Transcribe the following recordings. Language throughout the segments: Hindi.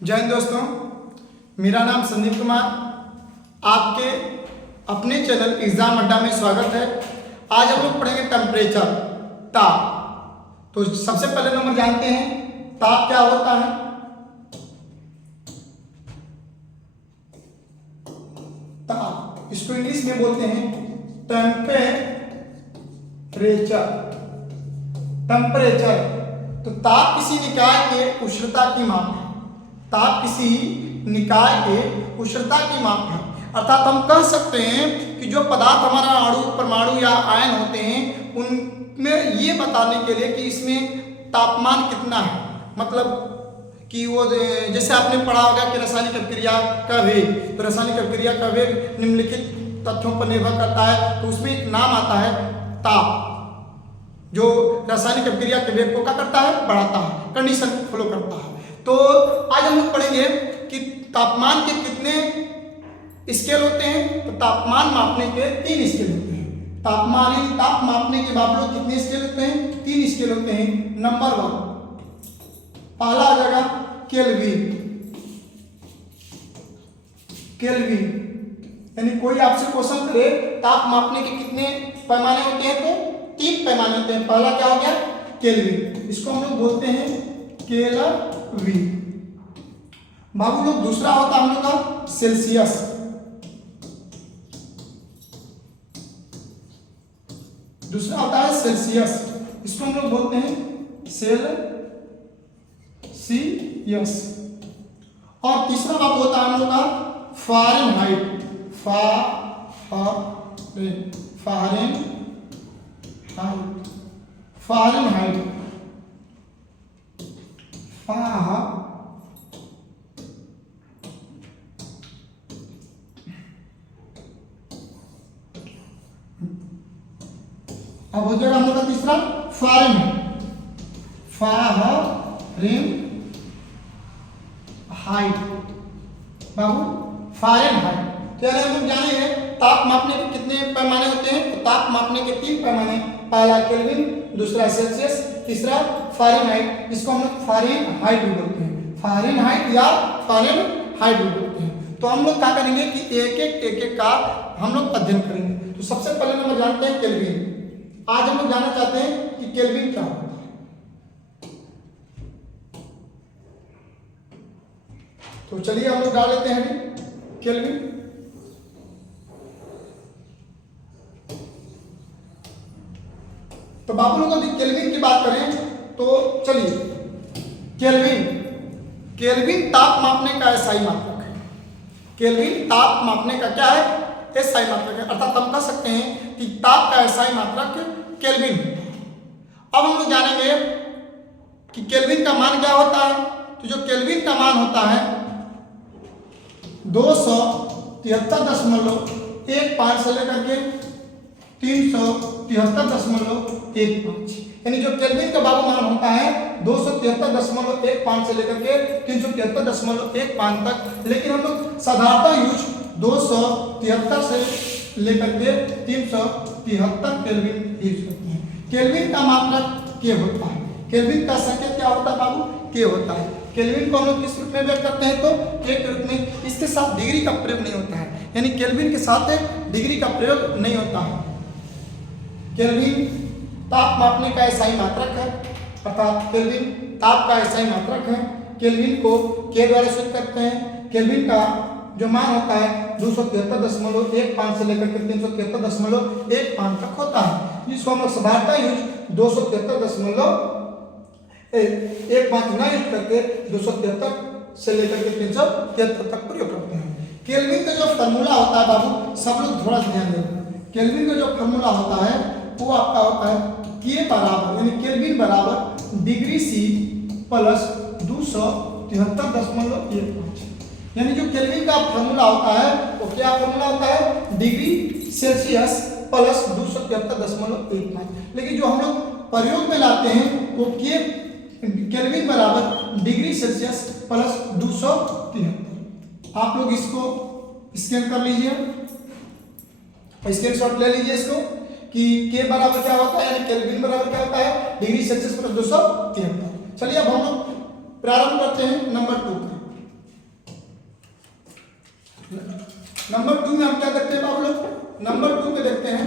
जय हिंद दोस्तों, मेरा नाम संदीप कुमार। आपके अपने चैनल एग्जाम अड्डा में स्वागत है। आज हम लोग पढ़ेंगे टेम्परेचर, ताप। तो सबसे पहले नंबर जानते हैं ताप क्या होता है। ताप इसको इंग्लिश में बोलते हैं टेम्परेचर। टेम्परेचर तो ताप किसी निकाय के उष्णता की माप है। ताप किसी निकाय के उष्णता की माप है। अर्थात हम कह सकते हैं कि जो पदार्थ हमारा अणु, परमाणु या आयन होते हैं उनमें ये बताने के लिए कि इसमें तापमान कितना है। मतलब कि वो जैसे आपने पढ़ा होगा कि रासायनिक अभिक्रिया का वेग, तो रासायनिक अभिक्रिया का वेग निम्नलिखित तथ्यों पर निर्भर करता है। तो उसमें एक नाम आता है ताप, जो रासायनिक अभिक्रिया के वेग को क्या करता है, बढ़ाता है, कंडीशन फॉलो करता है। तो आज हम लोग पढ़ेंगे कि तापमान के कितने स्केल होते हैं। तो तापमान मापने के 3 स्केल होते हैं। ताप मापने के बावजूद कितने स्केल होते हैं, 3 स्केल होते हैं। नंबर 1 पहला आ जाएगा केल्विन। केल्विन यानी कोई आपसे क्वेश्चन करे ताप मापने के कितने पैमाने होते हैं, तो 3 पैमाने होते हैं। पहला क्या हो गया, केल्विन, इसको हम लोग बोलते हैं केल्विन। बाबू लोग दूसरा होता है हम लोग का सेल्सियस। दूसरा होता है सेल्सियस, इसको हम लोग बोलते हैं सेल्सियस। और तीसरा बाबू होता है हम लोग का फ़ारेनहाइट। फ़ारेनहाइट अब हो जाएगा हम लोग का तीसरा फ़ारेनहाइट। बाबू फ़ारेनहाइट तो यानी हम लोग जानेंगे ताप मापने के कितने पैमाने होते हैं। तो ताप मापने के 3 पैमाने, पहला केल्विन, दूसरा सेल्सियस, तीसरा फ़ारेनहाइट। इसको हम लोग फ़ारेनहाइट भी बोलते हैं, फ़ारेनहाइट या फ़ारेनहाइट भी बोलते हैं। तो हम लोग क्या करेंगे कि एक एक का हम लोग अध्ययन करेंगे। तो सबसे पहले नंबर जानते हैं केल्विन। आज हम लोग जानना चाहते हैं कि केल्विन क्या होता है। तो चलिए हम लोग डाल लेते हैं अभी केल्विन। तो बाबू लोगों की केल्विन की बात करें तो चलिए, केल्विन ताप मापने का एसआई मात्रक है। केल्विन ताप मापने का क्या है, एसआई मात्रक है। अर्थात हम कह सकते हैं कि ताप का एसआई मात्रक केल्विन होता है। अब हम लोग जानेंगे कि केल्विन का मान क्या होता है। तो जो केल्विन का मान होता है 273.15 से लेकर के 373.15, यानी जो केल्विन का बाबू मान होता है 273.15 से लेकर के 373.15 तक। लेकिन हम लोग साधारणतः यूज 273 से लेकर के 373 केल्विन यूज करते हैं। केल्विन का मात्रक के होता है। केल्विन का संकेत क्या होता है बाबू, के होता है। केल्विन को हम लोग किस रूप में व्यक्त करते हैं, तो के रूप में। इसके साथ डिग्री का प्रयोग नहीं होता है, यानी केल्विन के साथ डिग्री का प्रयोग नहीं होता है। केल्विन ताप मापने का एसआई मात्रक है, अर्थात केल्विन ताप का एसआई मात्रक है। केल्विन को के द्वारा सूचित करते हैं। केल्विन का जो मान होता है 273.15 से लेकर के 373.15 तक होता है, जिसको हम लोग साधारणतः यूज 273.15 ना यूज करके 273 से लेकर के 373 तक प्रयोग करते हैं। केल्विन का जो फॉर्मूला होता है बाबू, सब लोग थोड़ा ध्यान दें। केल्विन का जो फॉर्मूला होता है वो आपका होता है के बराबर, यानी केल्विन बराबर डिग्री सी प्लस 273.15, यानी जो केल्विन का फॉर्मूला होता है वो क्या फॉर्मूला होता है, डिग्री सेल्सियस प्लस 273.15। लेकिन जो हम लोग प्रयोग में लाते हैं वो केल्विन बराबर डिग्री सेल्सियस प्लस 273। आप लोग इसको स्कैन कर लीजिए, स्क्रीनशॉट ले लीजिए इसको कि के बराबर क्या होता है, यानी केल्विन बराबर क्या होता है, डिग्री सेल्सियस प्लस 273। चलिए अब हम लोग प्रारंभ करते हैं नंबर 2 का। नंबर 2 में हम क्या देखते हैं बाबू लोग? नंबर 2 में देखते हैं,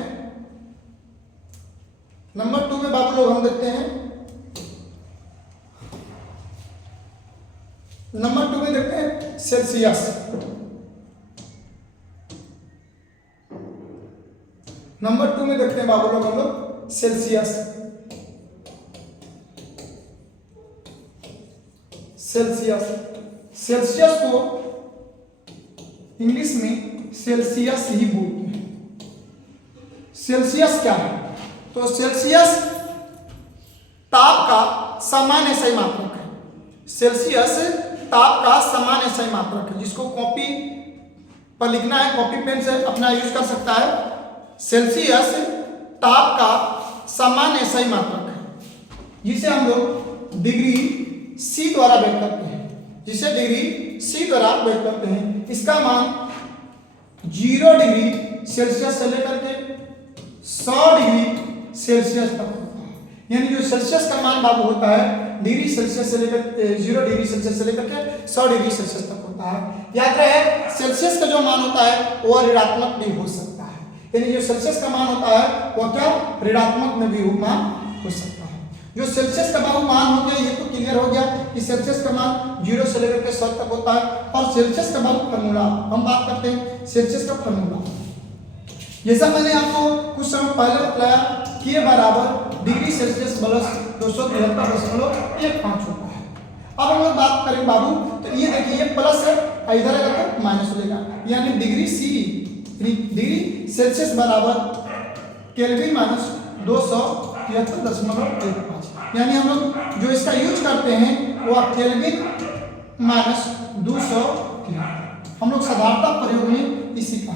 नंबर 2 में बाबू लोग हम देखते हैं, नंबर 2 में देखते हैं सेल्सियस। नंबर 2 में देखते हैं बाबू लोग हम लोग सेल्सियस। सेल्सियस, सेल्सियस को इंग्लिश में सेल्सियस ही बोलते हैं। सेल्सियस क्या है? तो सेल्सियस ताप का सामान्य सही मात्रक है। सेल्सियस ताप का सामान्य सही मात्रक है। जिसको कॉपी पर लिखना है, कॉपी पेन से अपना यूज कर सकता है। सेल्सियस ताप का सामान्य सही मात्रक है, जिसे हम लोग डिग्री सी द्वारा व्यक्त करते हैं, जिसे डिग्री सी द्वारा व्यक्त करते हैं। इसका मान 0 डिग्री सेल्सियस से लेकर के 100 डिग्री सेल्सियस तक होता है। यानी जो सेल्सियस का मान बाबू होता है डिग्री सेल्सियस से लेकर 0 डिग्री सेल्सियस से लेकर के 100 डिग्री सेल्सियस तक होता है। याद रहे सेल्सियस का जो मान होता है वह ऋणात्मक भी हो सकता है। यानी जो सेल्सियस का मान होता है वह क्या ऋणात्मक में भी मान हो सकता है। जो सेल्सियस का बाबू मान हो गया, ये तो क्लियर हो गया कि सेल्सियस का मान 0 से लेकर के 100 तक होता है। और सेल्सियस का बाबू फॉर्मूला हम बात करते हैं, सेल्सियस का फॉर्मूला जैसा मैंने आपको कुछ समय पहले बताया कि ये बराबर डिग्री सेल्सियस प्लस 273.15 होता है। अब हम लोग बात करें बाबू, तो ये देखिए ये प्लस है, इधर आएगा तो माइनस हो जाएगा। यानी डिग्री डिग्री सेल्सियस बराबर केल्विन माइनस 273.15। यानी हम लोग जो इसका यूज करते हैं वो केल्विन माइनस 200 हम लोग साधारणता प्रयोग में इसी का।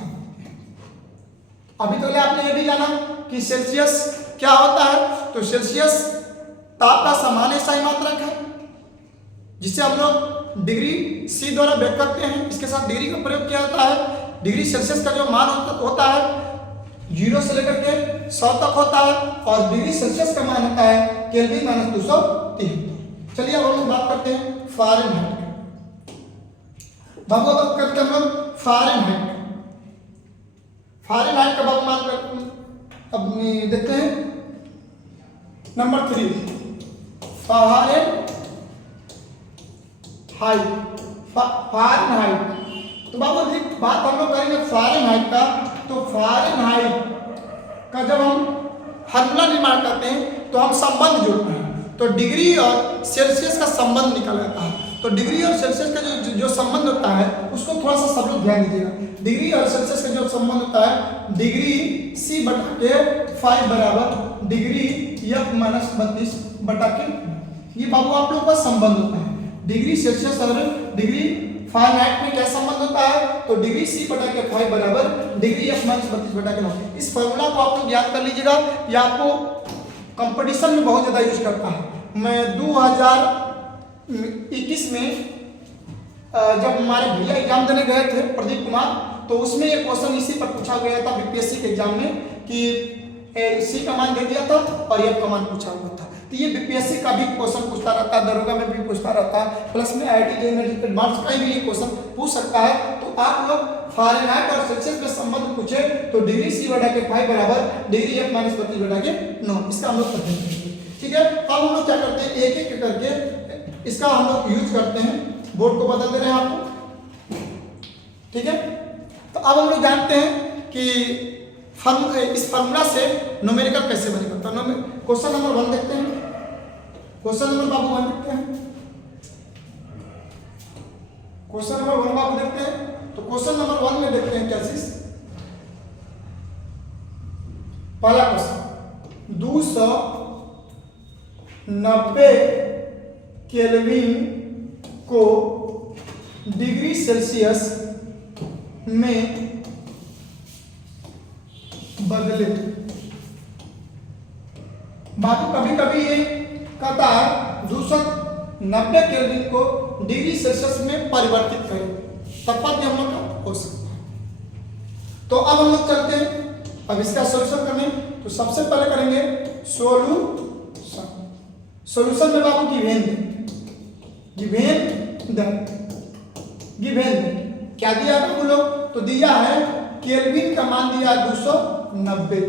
अभी तो आपने ये भी जाना कि सेल्सियस क्या होता है। तो सेल्सियस ताप का सामान्य सही मात्रक है, जिसे हम लोग डिग्री सी द्वारा व्यक्त करते हैं। इसके साथ डिग्री का प्रयोग किया जाता है। डिग्री सेल्सियस का जो मान होता है 0 से लेकर के 100 तक होता है, और डिग्री सेल्सियस का मान होता है केल्विन माइनस 273। चलिए अब हम लोग बात करते हैं फारेनहाइट। बाबू बात करते हैं हम लोग फारेनहाइट। फारेनहाइट का बाबू मान करते अब देखते हैं नंबर 3 फारेनहाइट। फारेनहाइट तो बाबू बात हम लोग करेंगे फारेनहाइट का। तो फारेनहाइट का जब हम फार्मूला निर्माण करते हैं तो हम संबंध जोड़ते हैं। तो डिग्री और सेल्सियस का संबंध निकल आता है। तो डिग्री और सेल्सियस का जो संबंध होता है उसको थोड़ा सा सब लोग ध्यान दीजिएगा। डिग्री और सेल्सियस का जो संबंध होता है डिग्री सी बटा के 5 बराबर डिग्री एफ माइनस 32 बटा के। ये बाबू आप लोग का संबंध होता है। डिग्री सेल्सियस और डिग्री फारेनहाइट में क्या संबंध होता है? तो डिग्री सी बटा के 5 बराबर डिग्री एफ माइनस 32 बटा के 9। इस फॉर्मूला को आप लोग याद कर लीजिएगा। ये आपको कंपटीशन में बहुत ज़्यादा यूज करता है। मैं 2021 में जब हमारे भैया एग्जाम देने गए थे प्रदीप कुमार, तो उसमें एक क्वेश्चन इसी पर पूछा गया था बीपीएससी के एग्जाम में कि सी का मान दे दिया था और एफ का मान पूछा हुआ था। तो ये बीपीएससी का भी क्वेश्चन पूछता रहता है, दरोगा में भी पूछता रहता है, प्लस में आईआईटी एडवांस का भी ये क्वेश्चन पूछ सकता है। तो आप लोग फारेनहाइट और सेल्सियस में संबंध पूछे तो डिग्री सी बटा के 5 बराबर डिग्री एफ माइनस 32 बटा के 9, इसका हम लोग करते हैं। ठीक है, अब हम लोग क्या करते हैं एक एक करके इसका हम लोग यूज करते हैं। बोर्ड को बदल दे रहे हैं आपको। ठीक है, तो अब हम लोग जानते हैं कि इस फार्मूला से न्यूमेरिकल कैसे बनेगा। तो क्वेश्चन नंबर 1 देखते हैं। क्वेश्चन नंबर बाबू 1 देखते हैं। क्वेश्चन नंबर 1 बाबू देखते हैं। तो क्वेश्चन नंबर 1 में देखते हैं क्या चीज। पहला क्वेश्चन 290 केल्विन को डिग्री सेल्सियस में बदले। बाकी कभी कभी ये कहता है 290 केल्विन को डिग्री सेल्सियस में परिवर्तित करें, तब भी हम लोग का हो सकता है। तो अब हम लोग चलते हैं अब इसका सॉल्यूशन करने। तो सबसे पहले करेंगे सॉल्यूशन में बाबू गिवेन क्या दिया आपको लोग तो दिया है केल्विन का मान दिया है 290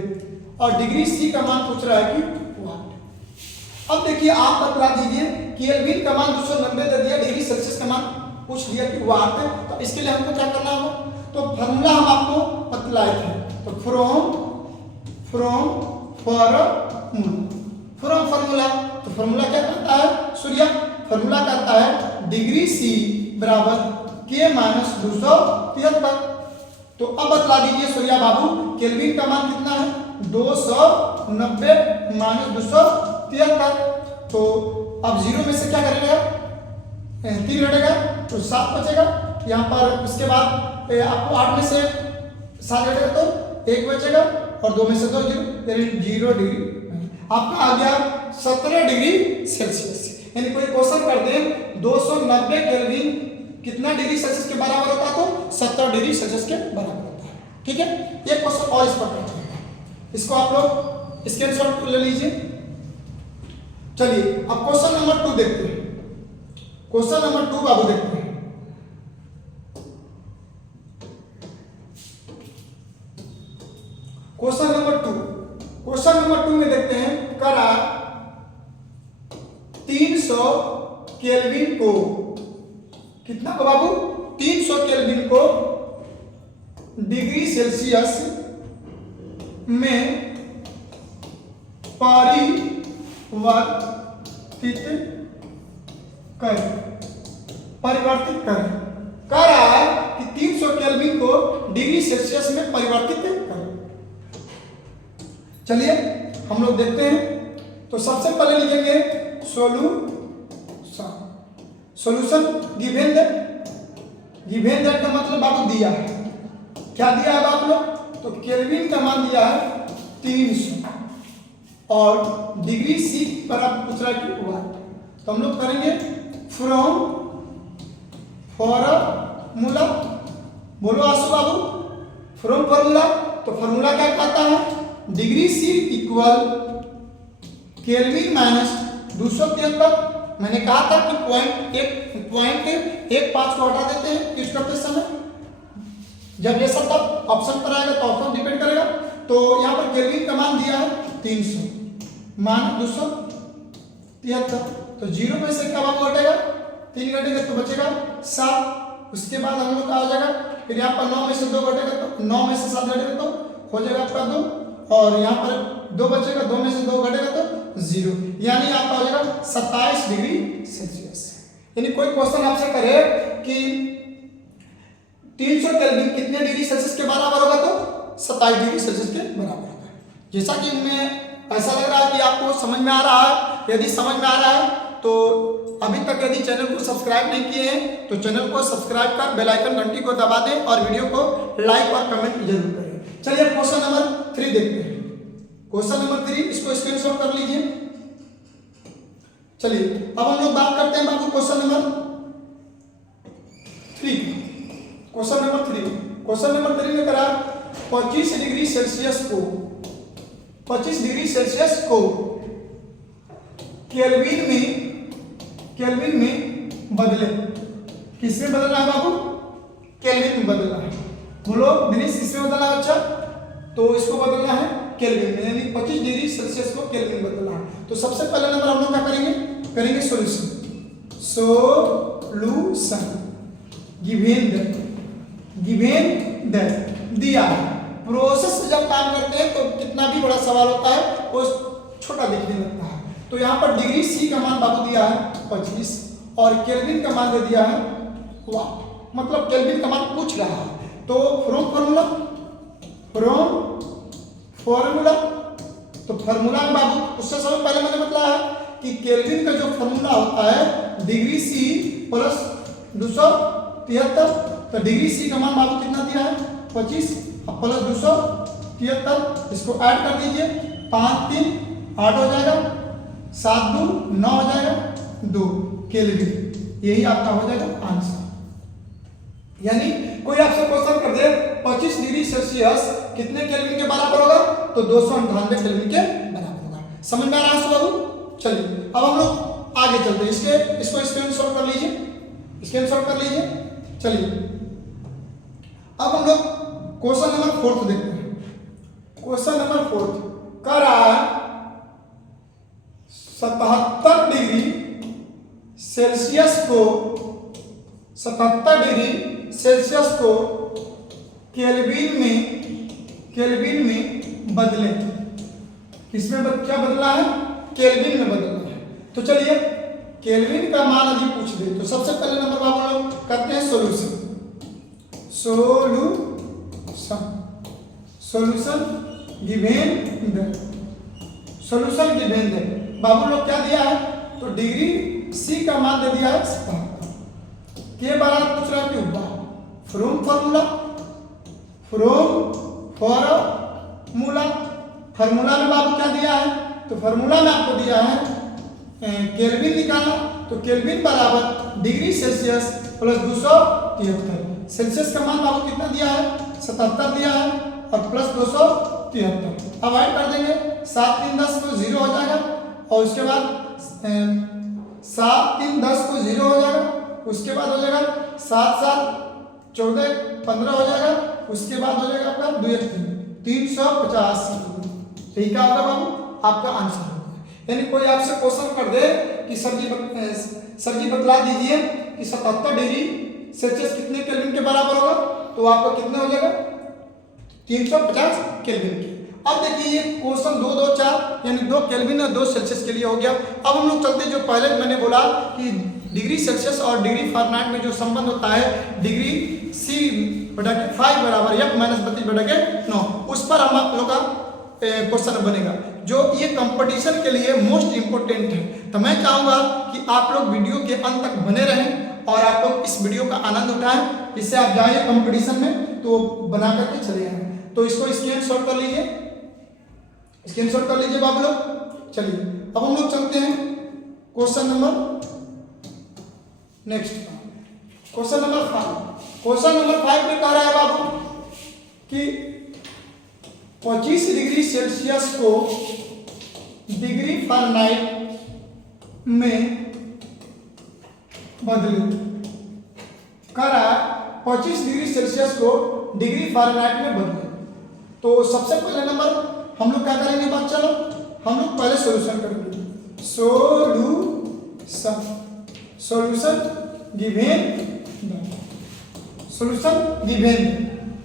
और डिग्री सी का मान पूछ रहा है कि वाट। अब देखिए आप बतला दीजिए केल्विन का मान 290 दे दिया, डिग्री सेल्सियस का मान पूछ दिया कि वाट है, तो इसके लिए हमको क्या करना होगा? तो फॉर्मूला हम आपको बतलाए थे, तो फ्रॉम फॉर्मूला, तो फॉर्मूला क्या कहता है सूर्या? फॉर्मूला कहता है डिग्री सी बराबर के माइनस 273। तो अब बतला दीजिए सूर्या बाबू केल्विन का मान कितना है? 290 माइनस 273। तो अब जीरो में से क्या करेगा? 3 घटेगा तो 7 बचेगा। यहाँ पर उसके बाद आपको 8 में से 7 घटेगा तो 1 बचेगा और 2 में से 2 0 डिग्री आपका आ गया 17 डिग्री सेल्सियस। यानी कोई क्वेश्चन कर दे 290 केल्विन कितना डिग्री सेल्सियस के बराबर होता है? तो 70 डिग्री सेल्सियस के बराबर होता है। ठीक है, एक क्वेश्चन और इस पर करते हैं, इसको आप लोग स्क्रीनशॉट ले लीजिए। चलिए अब क्वेश्चन नंबर 2 देखते हैं। क्वेश्चन नंबर 2 बाबू देखते हैं। क्वेश्चन नंबर 2 में देखते हैं करा 300 केल्विन को कितना को बाबू? 300 केल्विन को डिग्री सेल्सियस में परिवर्तित कर रहा है कि 300 केल्विन को डिग्री सेल्सियस में परिवर्तित कर। चलिए हम लोग देखते हैं। तो सबसे पहले लिखेंगे सॉल्यूशन गिवन दैट का मतलब बाबू दिया है, क्या दिया है बाबू लोग? तो केल्विन का मान दिया है 300 और डिग्री सी पर आप पूछ रहा है कि वाट। तो हम लोग करेंगे फ्रॉम फॉर्मूला, बोलो आसू बाबू, फ्रॉम फॉर्मूला। तो फॉर्मूला क्या कहता है? Degree C equal kelvin minus 273। मैंने कहा था कि पॉइंट 1.15 को हटा देते हैं यूज करते समय। जब ये सब ऑप्शन पर आएगा तो ऑप्शन डिपेंड करेगा। तो यहाँ पर केल्विन का मान दिया है 300 मान 273। तो 0 में से क्या बाबू घटेगा? 3 घटेगा तो बचेगा 7। उसके बाद हम लोग का हो जाएगा, फिर यहाँ पर 9 में से 2 घटेगा तो 9 में से 7 घटेगा तो हो जाएगा आपका 2 और यहाँ पर 2 बचेगा, 2 में से 2 घटेगा तो 0, यानी आपका हो जाएगा 27 डिग्री सेल्सियस। यानी कोई क्वेश्चन आपसे करे कि 300 केल्विन कितने डिग्री सेल्सियस के बराबर होगा? तो 27 डिग्री सेल्सियस के बराबर होगा। जैसा कि मैं ऐसा लग रहा है कि आपको समझ में आ रहा है। यदि समझ में आ रहा है तो अभी तक यदि चैनल को सब्सक्राइब नहीं किए हैं तो चैनल को सब्सक्राइब कर बेल आइकन घंटी को दबा दें और वीडियो को लाइक और कमेंट जरूर करें। चलिए क्वेश्चन नंबर 3 देखते हैं। क्वेश्चन नंबर 3 इसको स्क्रीनशॉट कर लीजिए। चलिए अब हम लोग बात करते हैं बाबू क्वेश्चन नंबर 3। क्वेश्चन नंबर 3 में करा 25 डिग्री सेल्सियस को केल्विन में बदले। किसमें बदलना है बाबू? केल्विन में बदलना है। बोलो दिनेश किसमें बदलना है बच्चा? तो इसको बदलना है केल्विन में, यानी 25 डिग्री सेल्सियस को केल्विन में बदलना है। तो सबसे पहले नंबर हम लोग क्या करेंगे सॉल्यूशन गिवन दैट दिया है। प्रोसेस से जब काम करते हैं तो कितना भी बड़ा सवाल होता है वो छोटा दिखने लगता है। तो यहाँ पर डिग्री सी का मान बाबू दिया है 25 और केल्विन का मान दे दिया है वाट, मतलब केल्विन का मान पूछ रहा है। तो फ्रॉम फॉर्मूला तो फॉर्मूला में बाबू उससे समय पहले मैंने बताया कि केल्विन का जो फॉर्मूला होता है डिग्री सी प्लस 273। तो डिग्री सी का मान बाबू कितना दिया है? 25 प्लस 273। इसको ऐड कर दीजिए, 5 3 8 हो जाएगा, 7 2 9 हो जाएगा, 2 केल्विन। यही आपका हो जाएगा आंसर। यानी कोई आपसे क्वेश्चन कर दे 25 डिग्री सेल्सियस कितने केल्विन के बराबर होगा? तो 298 केल्विन के बराबर होगा। समझ में आ रहा है बाबू? चलिए अब हम लोग आगे चलते हैं। इसको स्क्रीनशॉट कर लीजिए। चलिए अब हम लोग क्वेश्चन नंबर 4 देखते हैं। क्वेश्चन नंबर 4 कह रहा है 77 डिग्री सेल्सियस को 77 डिग्री सेल्सियस को केल्विन में बदले। किसमें क्या बदलना है? केल्विन में बदलना है। तो चलिए केल्विन का मान यदि पूछ दे तो सबसे पहले नंबर बाबू लोग करते हैं सॉल्यूशन गिवन द बाबू लोग क्या दिया है? तो डिग्री सी का मान दे दिया है 77 के बराबर पूछ रहा है क्यों? फ्रॉम फार्मूला में बाबू क्या दिया है? तो फार्मूला में आपको दिया है केल्विन निकालना। तो केल्विन बराबर डिग्री सेल्सियस प्लस 273। सेल्सियस का मान बाबू कितना दिया है? 77 दिया है और प्लस 273। अब ऐड कर देंगे 7 3 10 तो 0 हो जाएगा और उसके बाद 7 3 10 को 0 हो जाएगा। उसके बाद हो जाएगा 7 7 14 15 हो जाएगा। उसके बाद हो जाएगा आपका 2 1 350। यही क्या होगा बाबू? आपका आंसर होगा। यानी कोई आपसे क्वेश्चन कर दे कि सर जी बतला दीजिए कि 77 डिग्री सेल्सियस कितने केल्विन के बराबर होगा, तो आपका कितने हो जाएगा? 350 केल्विन के। अब देखिए ये क्वेश्चन 2 2 4 यानी 2 केल्विन और 2 सेल्सियस के लिए हो गया। अब हम लोग चलते जो पहले मैंने बोला कि डिग्री सेल्सियस और डिग्री फारेनहाइट में जो संबंध होता है डिग्री सी बटा के 5 बराबर f माइनस 32 बटा के 9, उस पर हम आप लोग का क्वेश्चन बनेगा जो ये कंपटीशन के लिए मोस्ट इंपोर्टेंट है। तो मैं चाहूंगा कि आप लोग वीडियो के अंत तक बने रहें और आप लोग इस वीडियो का आनंद उठाएं। इससे आप जाइए कंपटीशन में तो बना करके चले आए। तो इसको स्क्रीनशॉट कर लीजिए, स्क्रीनशॉट कर लीजिए बाबू लोग। चलिए अब हम लोग चलते हैं question number next question number 5। Question number 5 में कह रहा है बाबू कि 25 डिग्री सेल्सियस को डिग्री फारेनहाइट में बदले। कह रहा है 25 डिग्री सेल्सियस को डिग्री फारेनहाइट में बदले। तो सबसे पहले नंबर हम लोग क्या करेंगे बच्चा लोग? हम लोग पहले सॉल्यूशन करेंगे। सॉल्यूशन गिवन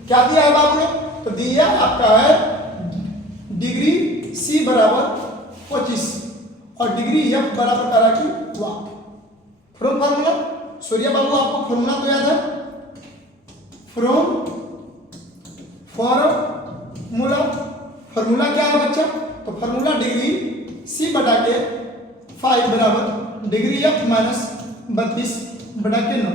क्या दिया है बाबू लोग? तो दिया आपका है डिग्री सी बराबर 25 और डिग्री एफ बराबर करा की वाट। फ्रॉम फार्मूला सूर्य बाबू आपको फार्मूला तो याद है? फ्रॉम फार्मूला क्या है बच्चा? तो फार्मूला डिग्री सी बटा के 5 बराबर डिग्री एफ माइनस 32 बटा के 9।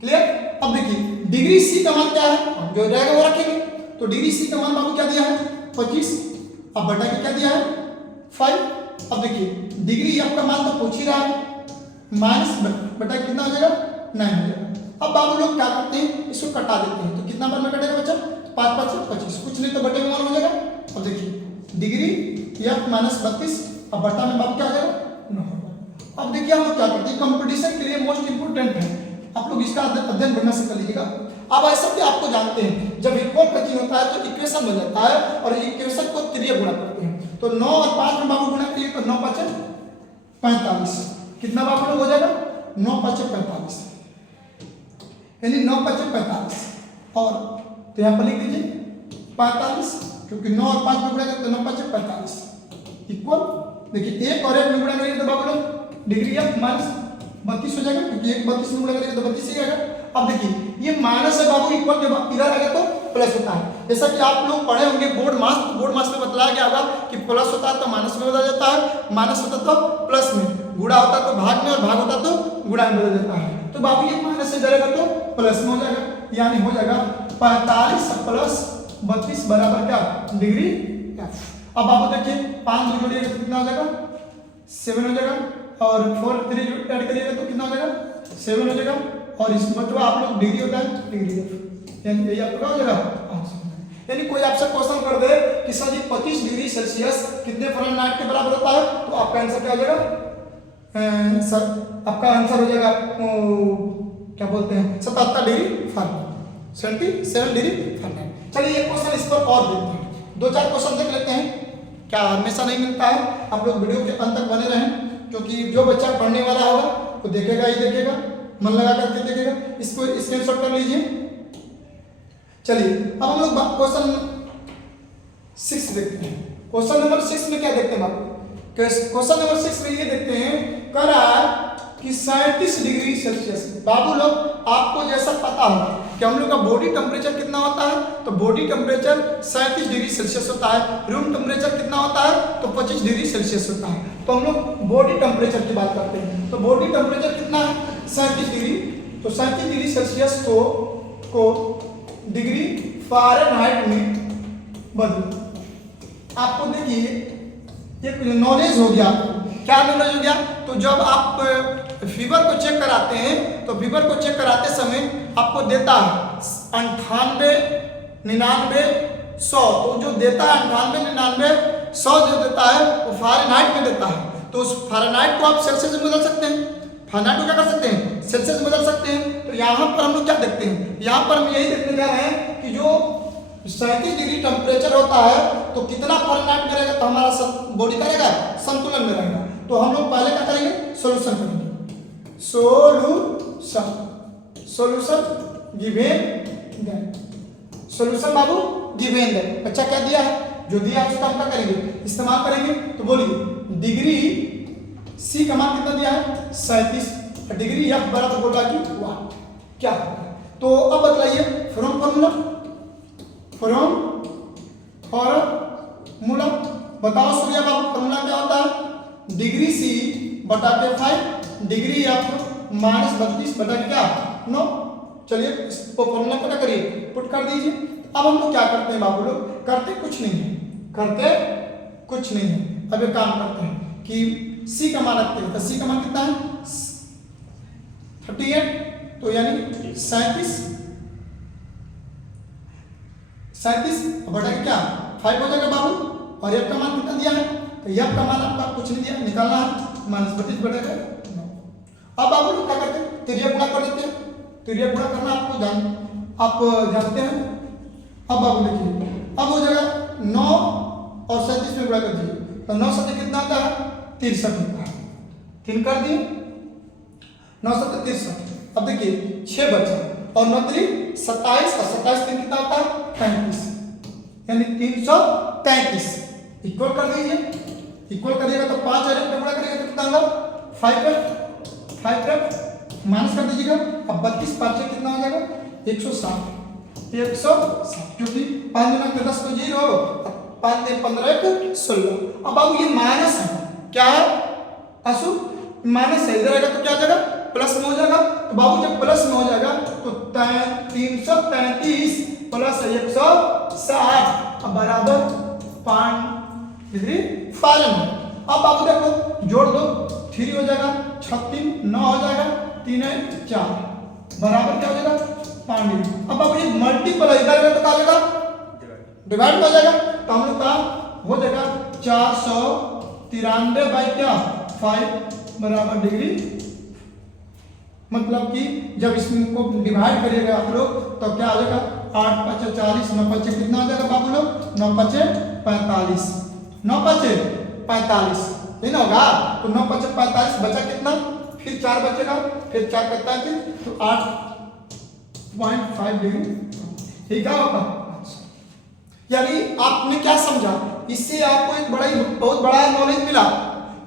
क्लियर? अब देखिए डिग्री सी का मान क्या है? जो रहेगा वो रखेंगे। तो डिग्री सी का मान बाबू क्या दिया है? 25। अब बटा के क्या दिया है? 5। अब देखिए डिग्री एफ का मान तो पूछ ही रहा है, माइनस बटा कितना हो जाएगा? 9 हो जाएगा। अब बाबू लोग क्या करते हैं? इसको कटा देते हैं। तो कितना बार में कटेगा बच्चा? 5 5 से 25, कुछ नहीं तो बटे में 1 हो जाएगा। अब देखिए डिग्री एफ माइनस 32 अब बटा में बाबू क्या हो जाएगा? 9 होगा। अब देखिए हम लोग क्या करते हैं, कंपटीशन के लिए मोस्ट इंपोर्टेंट है, आप लोग इसका अध्ययन बढ़िया से कर लीजिएगा। अब ऐसा भी आपको जानते हैं जब इक्वल का चिन्ह होता है तो इक्वेशन बन जाता है और इक्वेशन को 3 गुणा करते हैं। तो 9 और 5 में बाबू गुणा करिए तो 9 5 45। कितना बाबू लोग हो जाएगा? 9 5 45 यानी 9 5 45 और तो यहाँ पर लिख दीजिए 45 क्योंकि 9 और 5 में गुणा करें तो 9 5 45 इक्वल। देखिए 1 और 1 में गुणा करेंगे तो बाबू लोग डिग्री एफ माइनस 32 हो जाएगा क्योंकि 1 32 में गुणा करेंगे तो 32 ही आएगा। अब देखिए ये माइनस है बाबू, इक्वल के बाद इधर आएगा तो प्लस होता है। जैसा कि आप लोग पढ़े होंगे बोर्ड मास में बतलाया गया होगा कि प्लस होता है तो माइनस में बदल जाता है, माइनस होता तो प्लस में, गुणा होता तो भाग में और भाग होता तो गुणा में बदल जाता है। तो बाबू ये माइनस से जाएगा तो प्लस में हो जाएगा, यानी हो जाएगा 45 प्लस 32 बराबर क्या? Degree F. अब बाबू देखिए 5 जोड़िएगा तो कितना हो जाएगा? 7 हो जाएगा और 4 3 ऐड करिएगा तो कितना हो जाएगा? 7 हो जाएगा और इस मतलब आप लोग डिग्री होता है डिग्री एफ, यानी यही आपका हो जाएगा आंसर। यानी कोई आपसे क्वेश्चन कर दे कि सर जी 25 डिग्री सेल्सियस कितने फारेनहाइट के बराबर होता है, तो आपका आंसर क्या हो जाएगा? सर आपका आंसर हो जाएगा क्या बोलते हैं 77 डिग्री फारेनहाइट। 77 degree Fahrenheit. चलिए एक क्वेश्चन इस पर और देखते हैं, 2-4 क्वेश्चन देख लेते हैं। क्या हमेशा नहीं मिलता है, आप लोग वीडियो के अंत तक बने रहें, क्योंकि जो बच्चा पढ़ने वाला होगा वो देखेगा ही देखेगा, मन लगा करके देखेगा। इसको स्क्रीनशॉट कर लीजिए। चलिए अब हम लोग क्वेश्चन 6 देखते हैं। क्वेश्चन नंबर 6 में क्या देखते हैं बाबू? क्वेश्चन नंबर 6 में ये देखते हैं, कह रहा है कि 37 डिग्री सेल्सियस। बाबू लोग आपको जैसा पता होगा कि हम लोग का बॉडी टेम्परेचर कितना होता है, तो बॉडी टेम्परेचर 37 डिग्री सेल्सियस होता है। रूम टेम्परेचर कितना होता है, तो 25 डिग्री सेल्सियस होता है। तो हम लोग बॉडी टेम्परेचर की बात करते हैं, तो बॉडी टेम्परेचर कितना है, 37 डिग्री। तो 37 डिग्री सेल्सियस को डिग्री फ़ारेनहाइट में बदलो। आपको देखिए एक नॉलेज हो गया। क्या नॉलेज हो गया? तो जब आप फीवर को चेक कराते हैं, तो फीवर को चेक कराते समय आपको देता है 98, 99, 100। तो जो देता है 98, 99, 100 जो देता है वो फ़ारेनहाइट में देता है। तो उस फ़ारेनहाइट को आप सेल्सियस में बदल सकते हैं, फ़ारेनहाइट को क्या कर सकते हैं, सेल्सियस में बदल सकते हैं। तो यहाँ पर हम लोग क्या देखते हैं, यहाँ पर हम यही देखने जा रहे हैं कि जो 37 डिग्री टेम्परेचर होता है तो कितना फ़ारेनहाइट में रहेगा, तो हमारा बॉडी का रहेगा संतुलन में रहेगा। तो हम लोग पहले क्या करेंगे, सोल्यूशन करेंगे। Solution given then. सोल्यूशन बाबू गिवन देन। अच्छा क्या दिया है, जो दिया है उसका हम क्या करेंगे, इस्तेमाल करेंगे। तो बोलिए डिग्री सी का मान कितना दिया है, 37 डिग्री, या बराबर बोल रहा कि 1 क्या होगा। तो अब बतलाइए फ्रॉम फॉर्मूला बताओ सूर्या बाबू, फॉर्मूला क्या होता है, डिग्री सी बटा के 5 डिग्री एफ माइनस 32 बटा के क्या 9। चलिए इसको फॉर्मूला पता करिए, पुट कर दीजिए। अब हम लोग क्या करते हैं बाबू लोग, करते कुछ नहीं है। अब एक काम करते हैं कि सी का मान रखते हैं। तो सी का मान कितना है, 38, तो यानी 37 बटा के क्या 5 हो जाएगा बाबू। और एफ का मान कितना दिया है, तो एफ का मान आपका कुछ नहीं दिया, निकालना है माइनस 32 बटा के 9। अब बाबू लोग क्या करते हैं, तिरिया गुणा कर देते हैं। तिरिया गुणा करना आप जानते हैं। अब बाबू देखिए, अब हो जाएगा 9 और 37 में गुणा कर दीजिए, तो 9 7 कितना आता है, 63 होता है। 3 कर दिए, 9 7 63। अब देखिए 6 बचा और 9 3 27 और 27 3 कितना होता है, 35, यानी 333। इक्वल कर दीजिए। इक्वल करिएगा तो 5 और 1 पे गुणा करिएगा तो कितना होगा, 5 माइनस कर दीजिएगा। अब 32 5 से कितना हो जाएगा, 160, क्योंकि 5 गुना 10 को 0, 5 3 15 1 16। अब बाबू ये माइनस है, क्या है आंसू, माइनस है। इधर आएगा तो क्या हो जाएगा, प्लस में हो जाएगा। तो बाबू जब प्लस में हो जाएगा तो 333 प्लस 160 बराबर 5 डिग्री फ़ारेनहाइट। अब बाबू देखो जोड़ दो, 3 हो जाएगा, 6 3 9 हो जाएगा, 3 4 बराबर क्या हो जाएगा, 5 डिग्री। अब बाबू ये मल्टीपल है, इधर तो क्या हो जाएगा, डिवाइड हो जाएगा। तो हम लोग का हो जाएगा 493 बाई क्या 5 बराबर डिग्री। मतलब कि जब इसको डिवाइड करिएगा आप लोग तो क्या आ जाएगा, 8 5 40, 9 5 कितना हो जाएगा बाबू लोग, 9 5 45, 9 5 45 नहीं ना होगा। तो 9 5 45 बचा कितना, फिर 4 बचेगा, फिर 4 45, तो 8.5 डिग्री। ठीक है होगा। यानी आपने क्या समझा, इससे आपको एक बहुत बड़ा नॉलेज मिला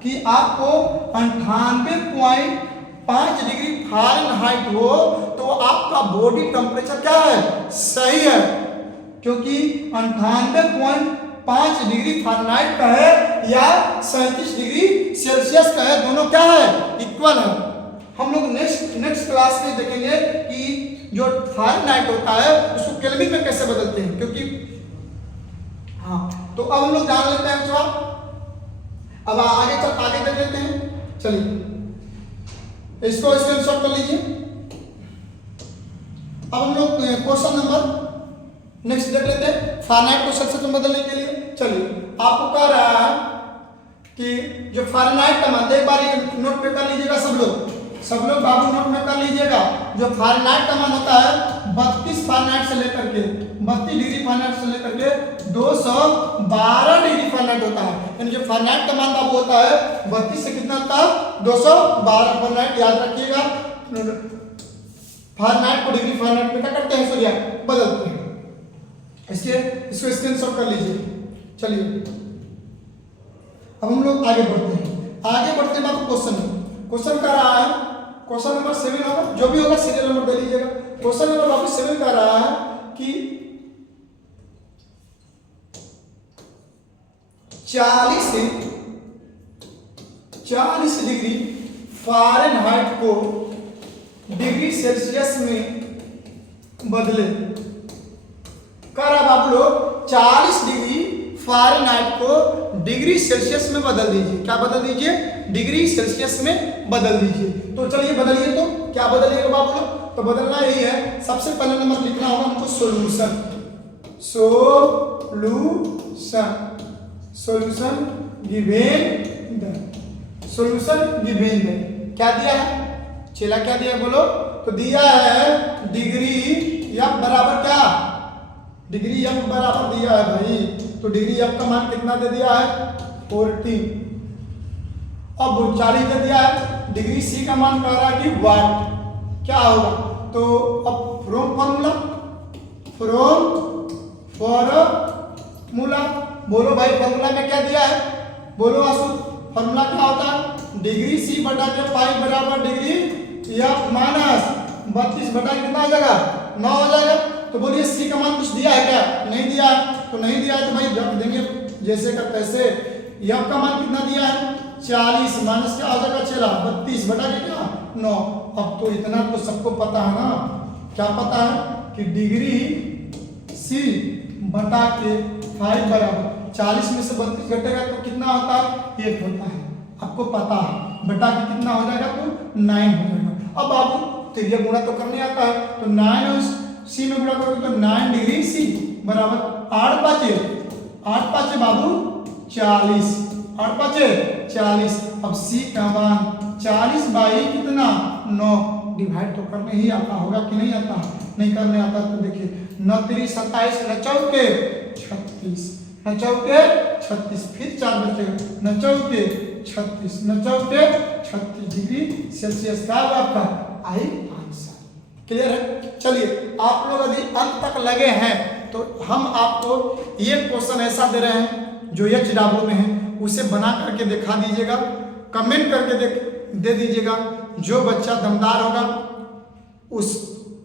कि आपको 98.5 डिग्री फ़ारेनहाइट हो तो आपका बॉडी टेम्परेचर क्या है, सही है। क्योंकि 98.5 डिग्री फ़ारेनहाइट का है या 37 डिग्री सेल्सियस का है, दोनों क्या है, इक्वल है। हम लोग नेक्स्ट क्लास में देखेंगे कि जो फ़ारेनहाइट होता है उसको केल्विन में कैसे बदलते हैं, क्योंकि हाँ। तो अब हम लोग जान लेते हैं जवाब। अब आगे देख लेते हैं। चलिए इसको स्क्रीनशॉट कर लीजिए। अब हम लोग क्वेश्चन नंबर नेक्स्ट देख लेते हैं, फ़ारेनहाइट को सेल्सियस में बदलने के लिए। चलिए आपको कह रहा है कि जो फ़ारेनहाइट का मान, एक बार ये नोट पे कर लीजिएगा सब लोग, सब लोग बाबू नोट में कर लीजिएगा। जो फ़ारेनहाइट का मान होता है 32 फ़ारेनहाइट से लेकर के 32 डिग्री फ़ारेनहाइट से लेकर के 212 डिग्री फ़ारेनहाइट होता है। यानी जो फ़ारेनहाइट का मान बाबू होता है 32 से कितना होता है 212 फ़ारेनहाइट। याद रखिएगा, फ़ारेनहाइट को डिग्री फ़ारेनहाइट में क्या करते हैं सूर्या बदलते हैं। इसलिए इसको स्क्रीनशॉट कर लीजिए। चलिए अब हम लोग आगे बढ़ते हैं। आगे बढ़ते हैं बाबू क्वेश्चन कर रहा है, क्वेश्चन नंबर 7 होगा, जो भी होगा सीरियल नंबर दे लीजिएगा। क्वेश्चन नंबर बाबू 7 कर रहा है कि 40 डिग्री फ़ारेनहाइट को डिग्री सेल्सियस में बदले। कह रहा बाबू लोग 40 डिग्री फ़ारेनहाइट को डिग्री सेल्सियस में बदल दीजिए। क्या बदल दीजिए? डिग्री सेल्सियस में बदल दीजिए। तो चलिए बदलिए, तो क्या बदलिएगा बाबू लोग? तो बदलना यही है, सबसे पहले नंबर लिखना होगा हमको सोल्यूशन। सोल्यूशन गिवन क्या दिया है चेला? क्या दिया बोलो? तो दिया है डिग्री एफ बराबर क्या? डिग्री एफ बराबर दिया है भाई। तो डिग्री एफ का मान कितना दे दिया है 40। अब 40 दे दिया है। डिग्री सी का मान कह रहा है कि वाट क्या होगा? तो अब फ्रॉम फॉर्मूला बोलो भाई, फॉर्मूला में क्या दिया है बोलो आसू? फॉर्मूला क्या होता है? डिग्री सी बटा के पाई बराबर डिग्री एफ माइनस 32 बटा कितना हो जाएगा 9 हो जाएगा। तो बोलिए सी का मान कुछ दिया है क्या? नहीं दिया है। तो नहीं दिया है तो भाई रख देंगे जैसे का तैसे। एफ का मान कितना दिया है 40 माइनस क्या हो जाएगा चला 32 बटा के क्या 9। अब तो इतना तो सबको पता है ना, क्या पता है कि डिग्री सी बटा के 5 बराबर 40 में से 32 घटेगा तो कितना होता है 1 होता है। आपको पता है बटा के कितना हो जाएगा तो 9 हो जाएगा। अब बाबू त्रिज्या गुणा तो करने आता है, तो 9 और सी में गुणा करोगे तो 9 डिग्री सी बराबर 8 पाँचे बाबू 40 8 पाँचे 40। अब सी का मान 40 बाई कितना 9 डिवाइड तो करने ही आता होगा कि नहीं आता? नहीं करने आता तो देखिए 9 3 27 9 चौके 36 9 चौके 36 फिर 4 बचेगा 9 चौके 36 9 चौके 36 डिग्री सेल्सियस का आपका आई आंसर। क्लियर है? चलिए आप लोग यदि अंत तक लगे हैं तो हम आपको ये क्वेश्चन ऐसा दे रहे हैं जो HW में है, उसे बना करके दिखा दीजिएगा, कमेंट करके दे दीजिएगा। जो बच्चा दमदार होगा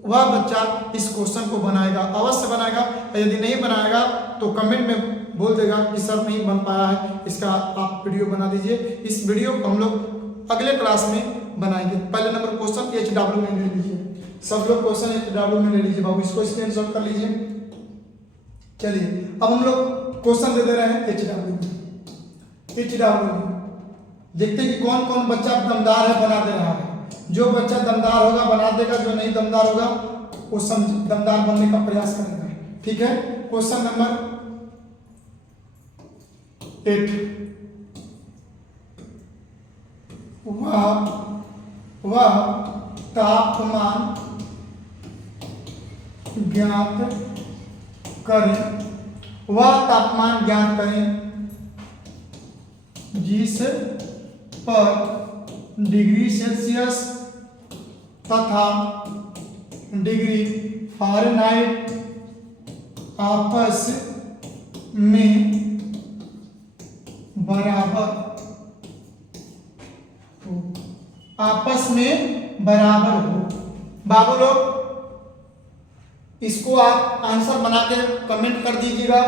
वह बच्चा इस क्वेश्चन को बनाएगा, अवश्य बनाएगा। यदि नहीं बनाएगा तो कमेंट में बोल देगा कि सर नहीं बन पाया है, इसका आप वीडियो बना दीजिए। इस वीडियो को हम लोग अगले क्लास में बनाएंगे। पहले नंबर क्वेश्चन HW में ले लीजिए, सब लोग क्वेश्चन HW में ले लीजिए बाबू, इसको स्क्रीनशॉट कर लीजिए। चलिए अब हम लोग क्वेश्चन दे रहे हैं HW में देखते हैं कि कौन कौन बच्चा दमदार है बना दे रहा है। जो बच्चा दमदार होगा बना देगा, जो नहीं दमदार होगा वो दमदार बनने का प्रयास करेगा। ठीक है? क्वेश्चन नंबर 8, वह तापमान ज्ञात करें जिस पर डिग्री सेल्सियस तथा डिग्री फ़ारेनहाइट आपस में बराबर हो। बाबू लोग इसको आप आंसर बना के कमेंट कर दीजिएगा,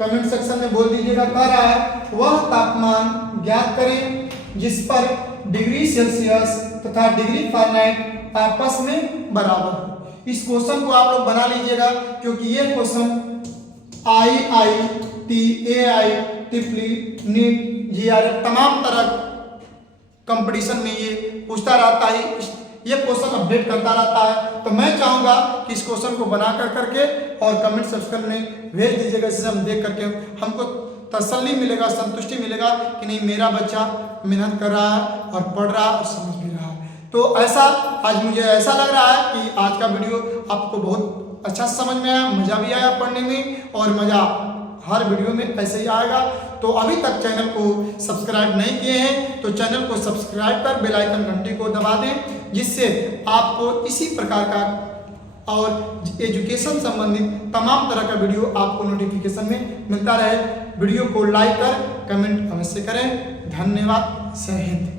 कमेंट सेक्शन में बोल दीजिएगा। कह रहा है वह तापमान ज्ञात करें जिस पर डिग्री सेल्सियस तथा डिग्री फ़ारेनहाइट आपस में बराबर हो। इस क्वेश्चन को आप लोग बना लीजिएगा क्योंकि ये क्वेश्चन IIT, AI, टिफली, नीट, GRF तमाम तरह कंपटीशन में ये पूछता रहता है, ये क्वेश्चन अपडेट करता रहता है। तो मैं चाहूँगा कि इस क्वेश्चन को बना करके और कमेंट सेक्शन में भेज दीजिएगा, जिससे हम देख करके हमको तसल्ली मिलेगा, संतुष्टि मिलेगा कि नहीं मेरा बच्चा मेहनत कर रहा है और पढ़ रहा है और समझ भी रहा है। तो ऐसा आज मुझे ऐसा लग रहा है कि आज का वीडियो आपको बहुत अच्छा समझ में आया, मज़ा भी आया पढ़ने में, और मज़ा हर वीडियो में ऐसे ही आएगा। तो अभी तक चैनल को सब्सक्राइब नहीं किए हैं तो चैनल को सब्सक्राइब कर बेल आइकन घंटी को दबा दें, जिससे आपको इसी प्रकार का और एजुकेशन संबंधित तमाम तरह का वीडियो आपको नोटिफिकेशन में मिलता रहे। वीडियो को लाइक कर कमेंट अवश्य करें। धन्यवाद। जय हिंद।